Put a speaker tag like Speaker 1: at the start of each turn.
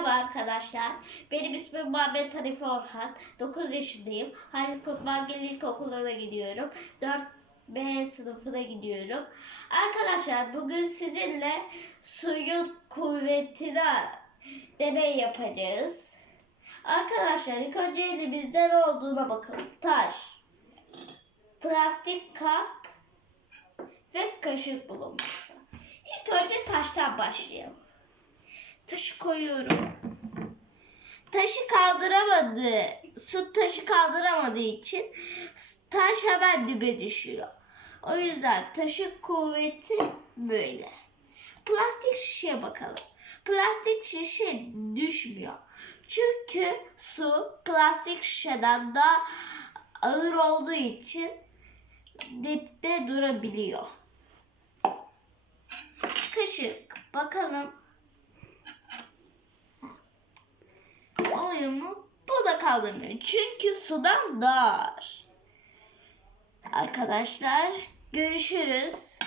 Speaker 1: Merhaba arkadaşlar. Benim ismim Muhammed Hanife Orhan. 9 yaşındayım. Halis Kutmangil İlkokulu'na gidiyorum. 4B sınıfına gidiyorum. Arkadaşlar bugün sizinle suyun kuvvetine deney yapacağız. Arkadaşlar ilk önce elimizde ne olduğuna bakalım. Taş, plastik kap ve kaşık bulunmakta. İlk önce taştan başlayalım. Taşı koyuyorum. Taşı kaldıramadı. Su taşı kaldıramadığı için taş hemen dibe düşüyor. O yüzden taşın kuvveti böyle. Plastik şişeye bakalım. Plastik şişe düşmüyor. Çünkü su plastik şişeden daha ağır olduğu için dipte durabiliyor. Kaşık bakalım oluyor mu? Bu da kaldırmıyor. Çünkü sudan ağır. Arkadaşlar görüşürüz.